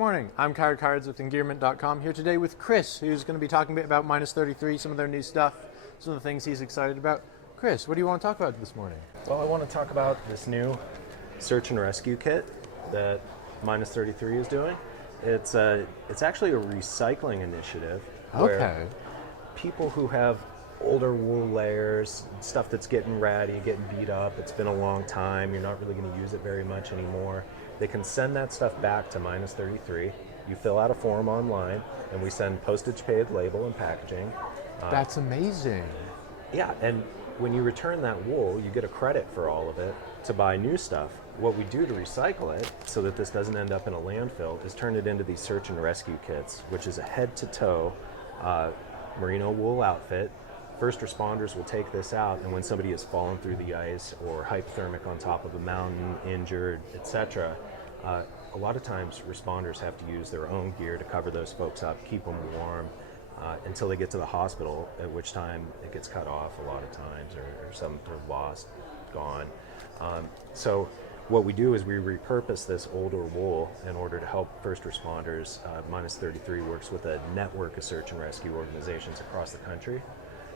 morning. I'm Kyra Cards with Engearment.com here today with Chris, who's going to be talking a bit about Minus 33, some of their new stuff, some of the things he's excited about. Chris, what do you want to talk about this morning? Well, I want to talk about this new search and rescue kit that Minus 33 is doing. It's actually a recycling initiative where people who have older wool layers, stuff that's getting ratty, getting beat up, it's been a long time, you're not really going to use it very much anymore, they can send that stuff back to Minus 33. You fill out a form online, and we send postage paid label and packaging. That's amazing. Yeah, and when you return that wool, you get a credit for all of it to buy new stuff. What we do to recycle it, so that this doesn't end up in a landfill, is turn it into these search and rescue kits, which is a head-to-toe merino wool outfit. First responders will take this out, and when somebody has fallen through the ice or hypothermic on top of a mountain, injured, etc., a lot of times responders have to use their own gear to cover those folks up, keep them warm, until they get to the hospital, at which time it gets cut off a lot of times, or some are lost, gone. So what we do is we repurpose this older wool in order to help first responders. Minus 33 works with a network of search and rescue organizations across the country,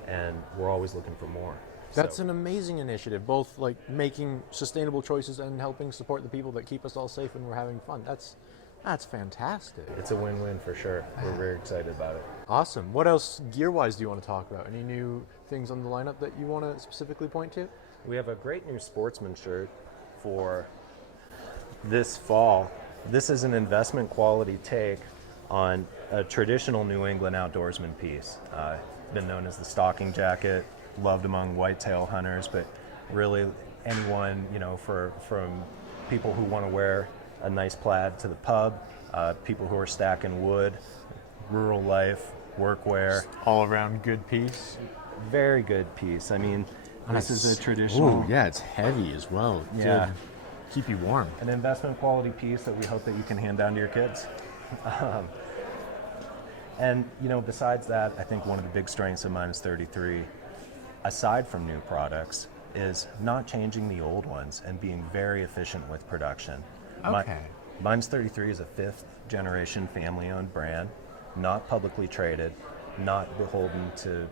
and we're always looking for more. That's an amazing initiative, both like making sustainable choices and helping support the people that keep us all safe when we're having fun. That's fantastic. It's a win-win for sure. We're very excited about it. Awesome. What else gear-wise do you want to talk about? Any new things on the lineup that you want to specifically point to? We have a great new sportsman shirt for this fall. This is an investment quality take on a traditional New England outdoorsman piece. Been known as the stocking jacket, loved among whitetail hunters, but really anyone, from people who want to wear a nice plaid to the pub, people who are stacking wood, rural life, workwear. Just all around good piece. Very good piece. I mean, this is a traditional. Ooh, yeah, it's heavy as well. Yeah. Good. Keep you warm. An investment quality piece that we hope that you can hand down to your kids. And besides that, I think one of the big strengths of Minus 33, aside from new products, is not changing the old ones and being very efficient with production. Okay. Minus 33 is a 5th generation family-owned brand, not publicly traded, not beholden to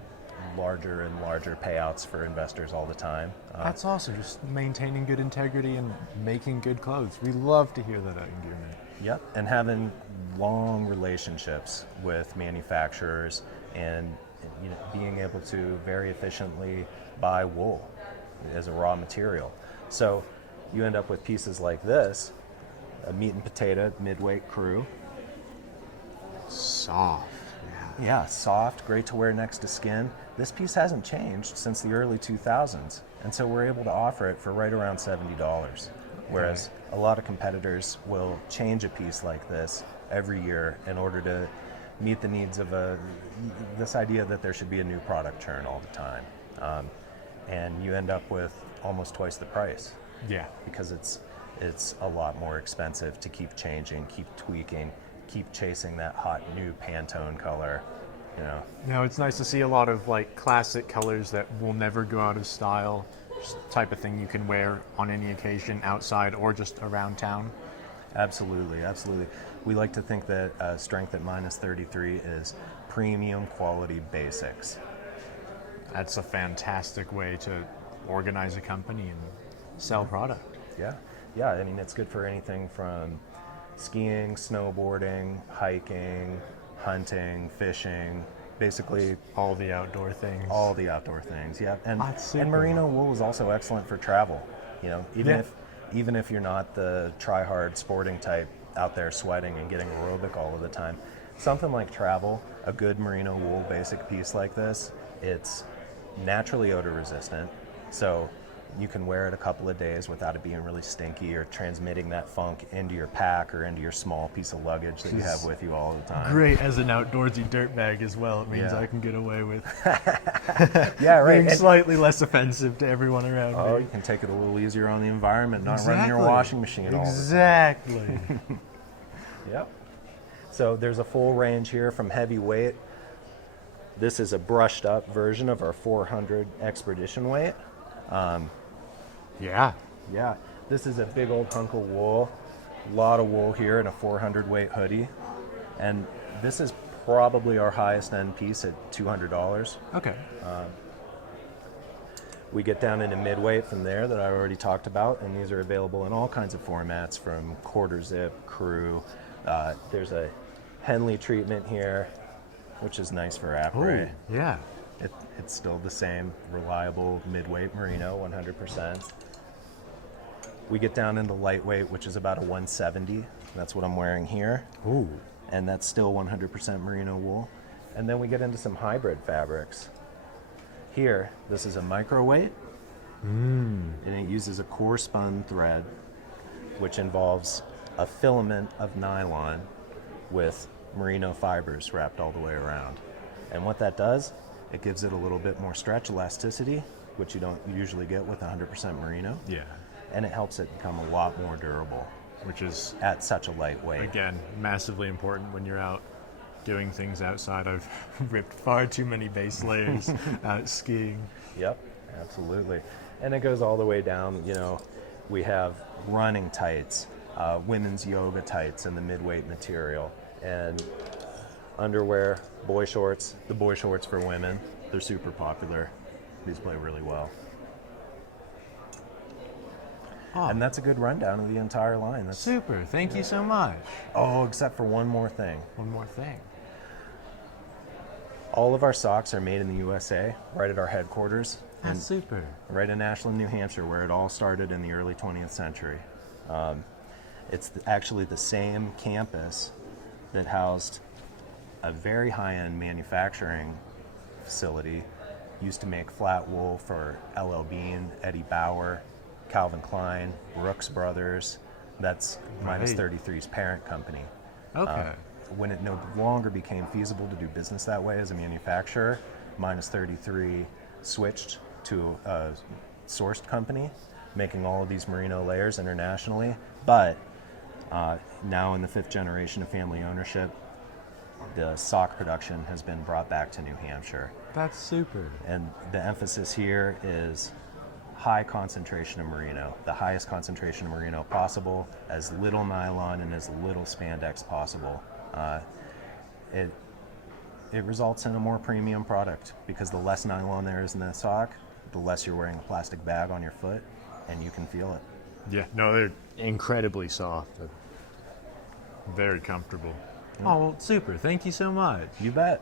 larger and larger payouts for investors all the time. That's awesome, just maintaining good integrity and making good clothes. We love to hear that at Engearment. Yep, and having long relationships with manufacturers and being able to very efficiently buy wool as a raw material. So you end up with pieces like this, a meat and potato mid-weight crew. Soft. Yeah, soft, great to wear next to skin. This piece hasn't changed since the early 2000s, and so we're able to offer it for right around $70, whereas a lot of competitors will change a piece like this every year in order to meet the needs of this idea that there should be a new product churn all the time. And you end up with almost twice the price. Yeah. Because it's a lot more expensive to keep changing, keep tweaking, keep chasing that hot new Pantone color, No, it's nice to see a lot of like classic colors that will never go out of style, just type of thing you can wear on any occasion outside or just around town. Absolutely, absolutely. We like to think that strength at Minus 33 is premium quality basics. That's a fantastic way to organize a company and sell product. Yeah. I mean, it's good for anything from skiing, snowboarding, hiking, hunting, fishing, basically all the outdoor things. All the outdoor things, yeah. And merino wool is also excellent for travel. Even if you're not the try-hard sporting type out there sweating and getting aerobic all of the time, something like travel, a good merino wool basic piece like this, it's naturally odor resistant, so you can wear it a couple of days without it being really stinky or transmitting that funk into your pack or into your small piece of luggage that you have with you all the time. Great as an outdoorsy dirt bag as well. It means I can get away with yeah, right. being slightly less offensive to everyone around me. Oh, you can take it a little easier on the environment, not running your washing machine all the time. Exactly. Yep. So there's a full range here from heavyweight. This is a brushed up version of our 400 Expedition weight. Yeah. This is a big old hunk of wool. A lot of wool here in a 400 weight hoodie. And this is probably our highest end piece at $200. Okay. We get down into midweight from there that I already talked about, and these are available in all kinds of formats from quarter zip, crew. There's a Henley treatment here, which is nice for après. Oh, yeah. It's still the same reliable midweight merino, 100%. We get down into lightweight, which is about a 170. That's what I'm wearing here. Ooh. And that's still 100% merino wool. And then we get into some hybrid fabrics. Here, this is a microweight, and it uses a core spun thread, which involves a filament of nylon with merino fibers wrapped all the way around. And what that does, it gives it a little bit more stretch elasticity, which you don't usually get with 100% merino. Yeah. And it helps it become a lot more durable Which is, at such a light weight. again, massively important when you're out doing things outside. I've ripped far too many base layers out skiing. Yep, absolutely. And it goes all the way down, you know, we have running tights, women's yoga tights in the midweight material, and underwear, boy shorts, the boy shorts for women. They're super popular. These play really well. Oh, And that's a good rundown of the entire line. That's, super. Thank you so much. oh, except for one more thing. One more thing. All of our socks are made in the USA, right at our headquarters. That's super. Right in Ashland, New Hampshire, where it all started in the early 20th century. It's actually the same campus that housed a very high-end manufacturing facility. Used to make flat wool for L.L. Bean, Eddie Bauer, Calvin Klein, Brooks Brothers. That's Minus Right. 33's parent company. Okay. When it no longer became feasible to do business that way as a manufacturer, Minus 33 switched to a sourced company, making all of these merino layers internationally. But now in the 5th generation of family ownership, the sock production has been brought back to New Hampshire. That's super. And the emphasis here is high concentration of merino, the highest concentration of merino possible, as little nylon and as little spandex possible. It results in a more premium product because the less nylon there is in the sock, the less you're wearing a plastic bag on your foot, and you can feel it. Yeah, no, they're incredibly soft. Very comfortable. Oh, well, super. Thank you so much. You bet.